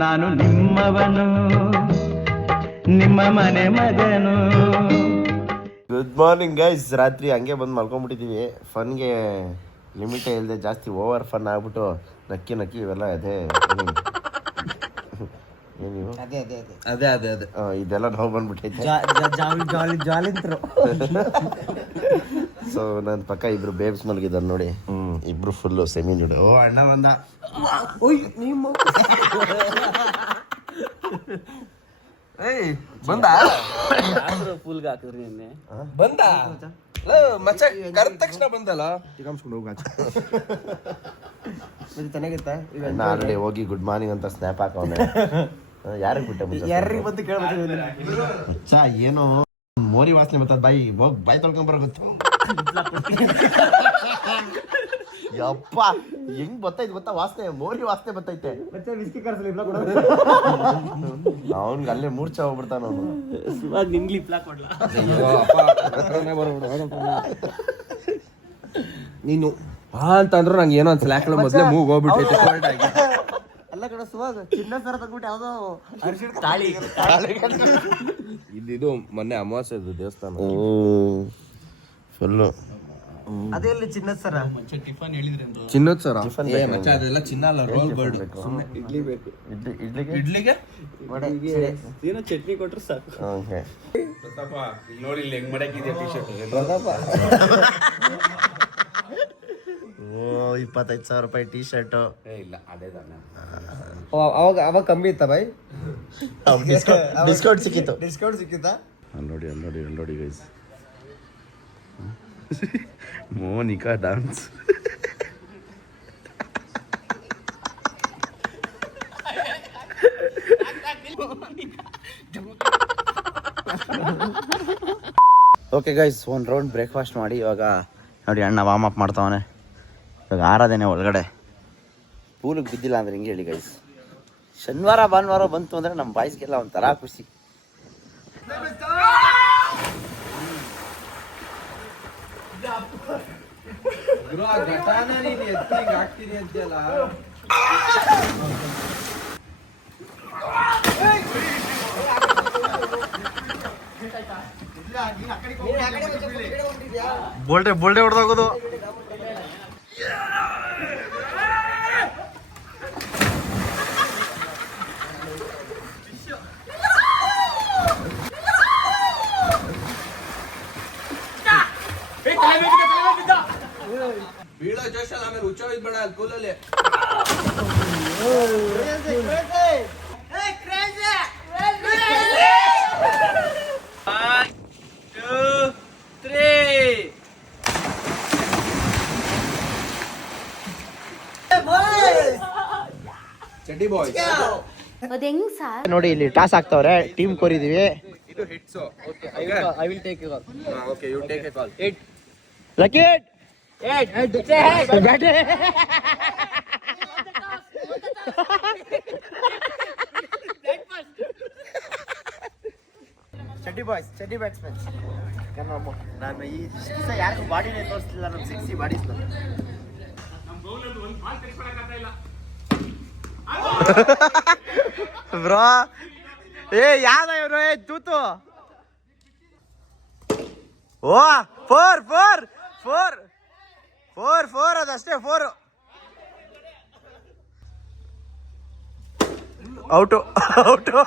ನಾನು ನಿಮ್ಮವನು ನಿಮ್ಮ ಮನೆ ಮಗನು. ಗುಡ್ ಮಾರ್ನಿಂಗ್ ಗೈಸ್ ರಾತ್ರಿ ಹಂಗೆ ಬಂದು ಮಲ್ಕೊಂಡ್ಬಿಟ್ಟಿದ್ದೀವಿ ಫನ್ಗೆ ಲಿಮಿಟೇ ಇಲ್ಲದೆ ಜಾಸ್ತಿ ಓವರ್ ಫನ್ ಆಗ್ಬಿಟ್ಟು ನಕ್ಕಿ ನಕ್ಕಿ ಇವೆಲ್ಲ ಅದೇ ಏನಿವು ಅದೇ ಅದೇ ಅದೇ. ಅದೇ ಅದೇ ಅದೇ. ಆ, ಇದೆಲ್ಲ ನಾವು ಬಂದ್ಬಿಟ್ಟೈತೆ ಜಾಲಿ ಜಾಲಿ ಜಾಲಿಂತ್ರು. ಸೊ ನನ್ನ ಪಕ್ಕ ಇಬ್ರು ಬೇಬ್ಸ್ ಮಲಗಿದ್ದಾರೆ ನೋಡಿ. ಇಬ್ರು ಫುಲ್ಲು ಸೆಮಿ ನೋಡಿ ಓ ಅಣ್ಣ ಬಂದ. ಏಯ್ ಬಂದ? ಫುಲ್ಗೆ ಹಾಕಿದ್ರಿ ನಿನ್ನೆ. ಬಂದ? ಲೋ, ಮಚ್ಚ ಕರೆದ ತಕ್ಷಣ ಬಂದಲ್ಲ? ತಿಗಾಮ್ಸ್ಕೊಂಡು ಹೋಗ ಇದು ಚೆನ್ನಾಗಿತ್ತಾ ಈಗ ಅಣ್ಣ ಆಲ್ರೆಡಿ ಹೋಗಿ ಗುಡ್ ಮಾರ್ನಿಂಗ್ ಅಂತ ಸ್ನ್ಯಾಪ್ ಹಾಕೋಣ ಯಾರಿಗೆ ಬಿಟ್ಟೆ ಯಾರಿಗೆ ಬಂದು ಕೇಳ್ಬೇಕು ಚಾ ಏನೋ ಮೋರಿ ವಾಸನೆ ಬರ್ತದ ಬಾಯಿ ಹೋಗಿ ಬಾಯಿ ತೊಳ್ಕೊಂಬರ ಗೊತ್ತು. ಯಪ್ಪ ಹೆಂಗ್ ಬರ್ತೈತೆ ಗೊತ್ತಾ ವಾಸ್ತೆ ಮೋರಿ ವಾಸ್ತೆ ಬರ್ತೈತೆ. ಮತ್ತೆ ವಿಸ್ಕಿ ಕರ್ಸಲಿ ಇಲ್ಲ ಕೊಡು ಅವ್ನ್ಗೆ ಅಲ್ಲೇ ಮೂರ್ಛೆ ಹೋಗ್ಬಿಡ್ತಾನ ಅವನು. ನಿನ್ಗೆ ಕೊಡ್ಲಾ? ನೀನು ಹಾ ಅಂತ ಅಂದ್ರು ನಂಗೆ ಏನೋ ಒಂದ್ ಸ್ಲ್ಯಾಕ್ ಮೊದ್ಲೇ ಮೂಗ್ ಹೋಗ್ಬಿಟ್ಟೈತೆ. ಕೋಲ್ಡ್ ಆಗಿ. ಅಲ್ಲ ಕಡೆ ಸುವಾಗ ಚಿನ್ನ ಸರ ತಂದ್ಬಿಟ್ಟು ಯಾವ್ದೋ ಅರಿಶಿಣ ತಾಳಿ. ಇದು ಇದು ಮೊನ್ನೆ ಅಮಾವಾಸ್ಯೆ ಇದು ದೇವಸ್ಥಾನ ಫುಲ್ಲು ಅದೇ ಇಲ್ಲಿ ಚಿನ್ನದ ಸರ? ಟಿಫನ್ ಹೇಳಿದ್ರೆ ಚಿನ್ನದ ಸರ? ಏ ಮಚ್ಚ ಅದೆಲ್ಲ ಚಿನ್ನ ಅಲ್ಲ ರೋಲ್ ಬರ್ಡ್. ಸುಮ್ಮನೆ ಇಡ್ಲಿ ಬೇಕು. ಇಡ್ಲಿ ಇಡ್ಲಿಗೆ? ಇಡ್ಲಿಗೆ. ಏನೋ ಚಟ್ನಿ ಕೊಟ್ರು ಸಾಕು. ಓಕೆ. ಪ್ರತಾಪ ಇಲ್ಲಿ ನೋಡಿ ಇಲ್ಲಿ ಹೆಂಗ್ ಮಾಡಕ್ಕಿದೆ ಟಿ ಶರ್ಟ್ ಓ ಇಪ್ಪತ್ತೈದು ಸಾವಿರ ರೂಪಾಯಿ ಟೀ ಶರ್ಟು ಇಲ್ಲ ಅದೇ ತಾನೆ. ಓ, ಅವಾಗ ಅವಾಗ ಕಮ್ಮಿ ಇತ್ತ ಬೈ ಡಿಸ್ಕೌಂಟ್ ಸಿಕ್ಕಿತ್ತು. ಡಿಸ್ಕೌಂಟ್ ಸಿಕ್ಕಿತ್ತಾ? ನೋಡಿ ನೋಡಿ ನೋಡಿ guys Monika dance okay guys ಒಂದು ರೌಂಡ್ ಬ್ರೇಕ್ಫಾಸ್ಟ್ ಮಾಡಿ. ಇವಾಗ ನೋಡಿ, ಅಣ್ಣ ವಾರ್ಮ್ ಅಪ್ ಮಾಡ್ತಾವನೆ. ಇವಾಗ ಆರಾಧನೆ ಒಳಗಡೆ. ಪೂಲಿಗೆ ಬಿದ್ದಿಲ್ಲ ಅಂದ್ರೆ ಹಿಂಗೆ ಹೇಳಿ ಗೈಸ್ ಶನಿವಾರ, ಭಾನುವಾರ ಬಂತು ಅಂದರೆ ನಮ್ಮ ಬಾಯ್ಸ್ಗೆಲ್ಲ ಒಂಥರ ಖುಷಿ. ಘಟಾನ ನೀನು ಹಾಕ್ತೀನಿ ಅಂತೆಲ್ಲ ಬೋಲ್ಡೆ ಬೋಲ್ಡೆ ಹೊಡೆದೋಗೋದು ಚಡ್ಡಿ ಬಾಯ್ ಅದ್ ಹೆಂಗ್ ಸರ್? ನೋಡಿ ಇಲ್ಲಿ ಟಾಸ್ ಆಗ್ತಾವ್ರೆ ಟೀಮ್ ಕೋರಿದೀವಿ. ಇದು hits okay I will take you okay you take a call ಲಕಿಟ್ ಚಡ್ಡಿ ಬಾಯ್ಸ್ ಚಡ್ಡಿ ಬ್ಯಾಟ್ಸ್ಮನ್ ನಾನು ಈ ದಿವಸ ಯಾರಿಗೂ ಬಾಡಿನೇ ತೋರಿಸ್ತಿಲ್ಲ ನಮ್ಮ ಸಿಕ್ಸಿ ಬಾಡೀಸ್ ಬ್ರೋ. ಏ ಯಾವ್ದ ಇವ್ರು? ಏ ತೂತು ಓ four four four. Four four ಅದಷ್ಟೇ ಫೋರ್. Out out.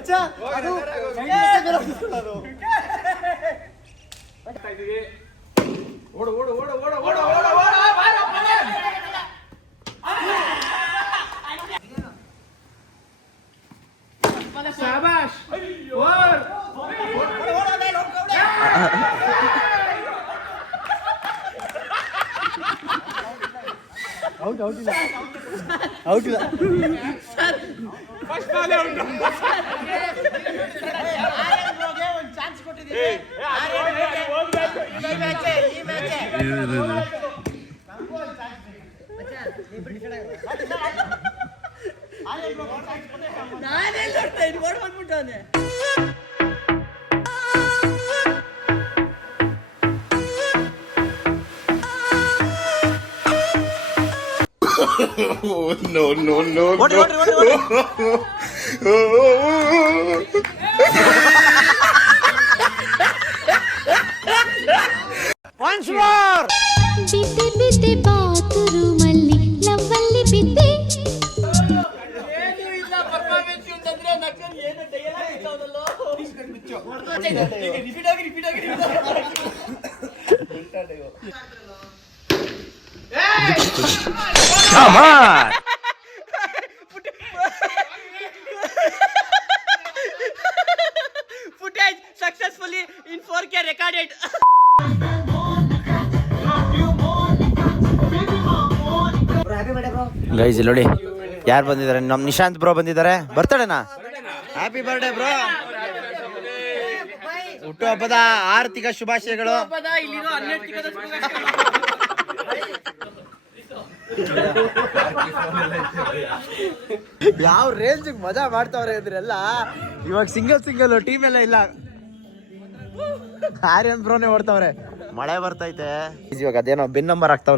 ಮಾಡ್ತಾನೆ ಬಿದ್ದೆ ಬಿದ್ದೆ ಬಾತ್ರೂಮಲ್ಲಿ ಲವ್ವಲ್ಲಿ ಬಿದ್ದೆ footage successfully in four K recorded guys ಇಲ್ಲಿ Mas valeu, não! no, no, no. What, no. What, what, what? Once more. చిట్టి బిట్టి బాతురు మళ్ళీ లవ్వల్లి బిట్టి రిపీట్ ఆగి రిపీట్ ఆగి రిపీట్ ఆగి ನೋಡಿ ಯಾರು ಬಂದಿದ್ದಾರೆ? ನಮ್ಮ ನಿಶಾಂತ್ ಬ್ರೋ ಬಂದಿದ್ದಾರೆ. ಬರ್ತಡೇನಾ? ಹ್ಯಾಪಿ ಬರ್ಡೇ ಬ್ರೋ ಹುಟ್ಟುಹಬ್ಬದ ಆರ್ಥಿಕ ಶುಭಾಶಯಗಳು. ಯಾವ ರೇಂಜ್ ಮಜಾ ಮಾಡ್ತಾವ್ರೆ ಇದ್ರೆಲ್ಲ ಇವಾಗ ಸಿಂಗಲ್ ಸಿಂಗಲ್ ಟೀಮ್ ಎಲ್ಲ ಇಲ್ಲ. ಆರ್ಯನ್ ಬ್ರೋನೆ ಓಡ್ತಾವ್ರೆ ಮಳೆ ಬರ್ತೈತೆ. ಇವಾಗ ಅದೇನೋ ಬಿನ್ ನಂಬರ್ ಆಗ್ತಾವ್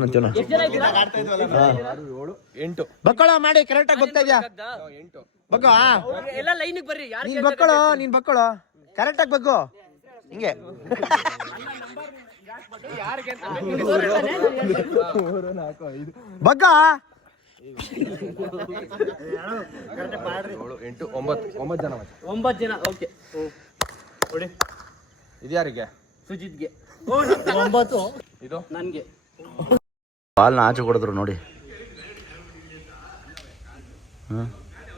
ಎಂಟು. ಬಕ್ಕಳ ಮಾಡಿ ಕರೆಕ್ಟ್ ಆಗಿ ಬರ್ತಾ ಇದ್ಯಾ? ಬಕ್ಕ ನೀನ್ ಬಕ್ಕಳು ನೀನ್ ಬಕ್ಕಳು. ಕರೆಕ್ಟ್ ಆಗಿ ಬಗ್ಗು. ಹಿಂಗೆ. ಬಗ್ಗ? ಏಳು ಎಂಟು ಒಂಬತ್ತು. ಒಂಬತ್ತು ಜನ ಒಂಬತ್ತು ಜನ ಓಕೆ. ಇದು ಯಾರಿಗೆ? ಸುಜಿತ್ಗೆ. ಇದು? ನನ್ಗೆ. ಬಾಲ್ನ ಆಚೆ ಕೊಡಿದ್ರು ನೋಡಿ. ಹ್ಮ್.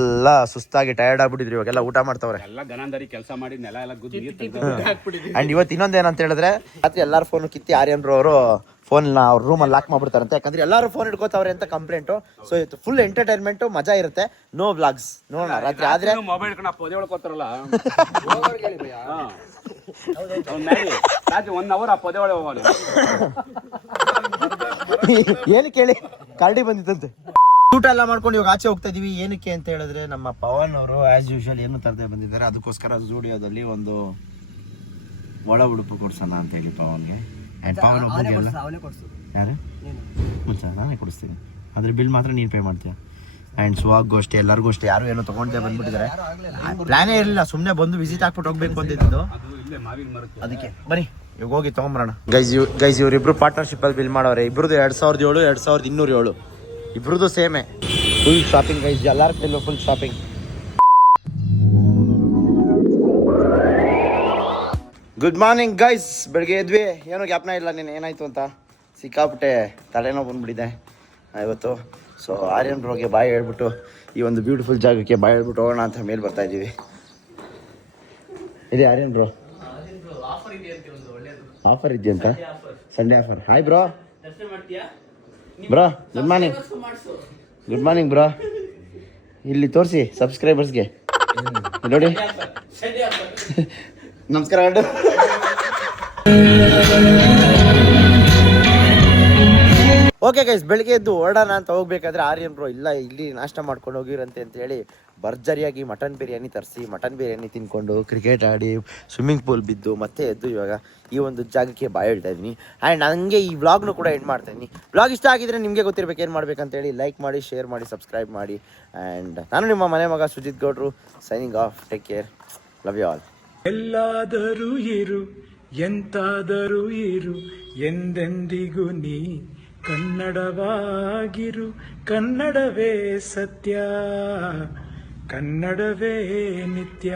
ಎಲ್ಲ ಸುಸ್ತಾಗಿ ಟಯರ್ಡ್ ಆಗ್ಬಿಟ್ಟಿದ್ರು ಇವಾಗೆಲ್ಲ ಊಟ ಮಾಡ್ತಾವ್ರೆ. ಎಲ್ಲ ಗನಂದರಿ ಕೆಲಸ ಮಾಡಿ ನೆಲ ಎಲ್ಲ ಗುದ್ದಿ ಅಂಡ್ ಇವತ್ತು ಇನ್ನೊಂದು ಏನಂತ ಹೇಳಿದ್ರೆ ರಾತ್ರಿ ಎಲ್ಲಾರು ಫೋನ್ ಕಿತ್ತಿ ಆರ್ಯನ್ ಅವರು ಫೋನ್ ಅವ್ರ ರೂಮಲ್ಲಿ ಲಾಕ್ ಮಾಡ್ಬಿಡ್ತಾರಂತೆ. ಯಾಕಂದ್ರೆ ಎಲ್ಲರೂ ಫೋನ್ ಇಟ್ಕೋತಾವ್ರೆ ಅಂತ ಕಂಪ್ಲೇಂಟ್ ಸೊ ಇವತ್ತು ಫುಲ್ ಎಂಟರ್ಟೈನ್ಮೆಂಟ್ ಮಜಾ ಇರುತ್ತೆ. ನೋ ಬ್ಲಾಗ್ಸ್ ನೋಡೋಣ ರಾತ್ರಿ ಆದ್ರೆ ಮೊಬೈಲ್ ಒಳಕೋತಾರಲ್ಲ ರಾತ್ರಿ ಒನ್ ಅವರ್ ಆ ಪೊದೆ ಒಳಗೆ ಹೋಗೋಣ. ಏನು ಕೇಳಿ? ಕರಡಿ ಬಂದಿತ್ತಂತೆ. ಊಟ ಎಲ್ಲ ಮಾಡ್ಕೊಂಡು ಇವಾಗ ಆಚೆ ಹೋಗ್ತಾ ಇದೀವಿ. ಏನಕ್ಕೆ ಅಂತ ಹೇಳಿದ್ರೆ ನಮ್ಮ ಪವನ್ ಅವರು ಆಸ್ ಯೂಶುವಲ್ ಏನು ತರದೆ ಬಂದಿದ್ದಾರೆ ಅದಕ್ಕೋಸ್ಕರ ಸ್ಟುಡಿಯೋದಲ್ಲಿ ಒಂದು ಒಳ ಉಡುಪು ಕೊಡ್ಸೋಣ ಅಂತ ಹೇಳಿ ಪವನ್ಗೆ. ಪವನ್ ಯಾರು? ನಾನೇ. ಕೊಡಿಸ್ತೀನಿ. ಅದ್ರ ಬಿಲ್ ಮಾತ್ರ ನೀನು ಪೇ ಮಾಡ್ತೀಯ? ಆ್ಯಂಡ್ ಸುವಾಗೂ ಅಷ್ಟೇ ಎಲ್ಲರಿಗೂ ಅಷ್ಟೇ ಯಾರು ಏನೋ ತಗೊಂಡೆ ಬಂದ್ಬಿಟ್ಟಿದ್ದಾರೆ. ಪ್ಲಾನೇ ಇರಲಿಲ್ಲ ಸುಮ್ಮನೆ ಬಂದು ವಿಸಿಟ್ ಹಾಕ್ಬಿಟ್ಟು ಹೋಗ್ಬೇಕು ಅಂತಿದ್ದು ಅದಕ್ಕೆ ಬನ್ನಿ ಇವಾಗ ಹೋಗಿ ತೊಗೊಂಬರೋಣ. ಗೈಸ್ ಇವ್ ಗೈಸ್ ಇವರಿಬ್ರು ಪಾರ್ಟ್ನರ್ಶಿಪ್ ಅಲ್ಲಿ ಬಿಲ್ ಮಾಡೋರೆ. ಇಬ್ರದ್ದು ಎರಡು ಸಾವಿರದ ಏಳು ಎರಡು ಸಾವಿರದ ಇನ್ನೂರ ಏಳು. ಇಬ್ರದ್ದು ಸೇಮೆ. ಫುಲ್ ಶಾಪಿಂಗ್ ಗೈಸ್ ಎಲ್ಲರ ಕೈಲೂ full shopping good morning guys ಬೆಳಗ್ಗೆ ಎದ್ವಿ. ಏನೋ ಜ್ಞಾಪನ ಇಲ್ಲ ನೀನು. ಏನಾಯ್ತು ಅಂತ? ಸಿಕ್ಕಾಪಟ್ಟೆ ತಲೆನೋವು ಬಂದ್ಬಿಟ್ಟಿದೆ. ಇವತ್ತು. ಸೊ ಆರ್ಯನ್ ಬ್ರೋಗೆ ಬಾಯ್ ಹೇಳ್ಬಿಟ್ಟು ಈ ಒಂದು ಬ್ಯೂಟಿಫುಲ್ ಜಾಗಕ್ಕೆ ಬಾಯ್ ಹೇಳ್ಬಿಟ್ಟು ಹೋಗೋಣ ಅಂತ ಮೇಲೆ ಬರ್ತಾ ಇದ್ದೀವಿ. ಇದೆ Aryan bro. Offer ಇದೆಯಂತ Sunday offer hi bro bro good morning good morning bro ಇಲ್ಲಿ ತೋರಿಸಿ ಸಬ್ಸ್ಕ್ರೈಬರ್ಸ್ಗೆ ನೋಡಿ. ನಮಸ್ಕಾರ ಓಕೆ ಗೈಸ್ ಬೆಳಿಗ್ಗೆ ಎದ್ದು ಹೊರಡೋಣ ಅಂತ ಹೋಗ್ಬೇಕಾದ್ರೆ ಆರ್ಯನ್ ಬ್ರೋ ಇಲ್ಲ, ಇಲ್ಲಿ ನಾಷ್ಟ ಮಾಡ್ಕೊಂಡು ಹೋಗಿರಂತೆ ಅಂತ ಹೇಳಿ ಭರ್ಜರಿಯಾಗಿ ಮಟನ್ ಬಿರಿಯಾನಿ ತರಿಸಿ, ಮಟನ್ ಬಿರಿಯಾನಿ ತಿನ್ಕೊಂಡು ಕ್ರಿಕೆಟ್ ಆಡಿ ಸ್ವಿಮ್ಮಿಂಗ್ ಪೂಲ್ ಬಿದ್ದು ಮತ್ತೆ ಎದ್ದು ಇವಾಗ ಈ ಒಂದು ಜಾಗಕ್ಕೆ ಬಾಯ್ ಹೇಳ್ತಾ ಇದ್ದೀನಿ. ಆ್ಯಂಡ್ ನನಗೆ ಈ ವ್ಲಾಗ್ನು ಕೂಡ ಎಂಡ್ ಮಾಡ್ತಾ ಇದ್ದೀನಿ. ವ್ಲಾಗ್ ಇಷ್ಟ ಆಗಿದ್ರೆ ನಿಮಗೆ ಗೊತ್ತಿರಬೇಕು ಏನು ಮಾಡ್ಬೇಕಂತೇಳಿ ಲೈಕ್ ಮಾಡಿ ಶೇರ್ ಮಾಡಿ ಸಬ್ಸ್ಕ್ರೈಬ್ ಮಾಡಿ. ಆ್ಯಂಡ್ ನಾನು ನಿಮ್ಮ ಮನೆ ಮಗ ಸುಜಿತ್ ಗೌಡ್ರು signing off take care love you all ಎಲ್ಲಾದರೂ ಇರು, ಎಂತಾದರೂ ಇರು, ಎಂದೆಂದಿಗೂ ನೀ ಕನ್ನಡವಾಗಿರು, ಕನ್ನಡವೇ ಸತ್ಯ. ಕನ್ನಡವೇ ನಿತ್ಯ.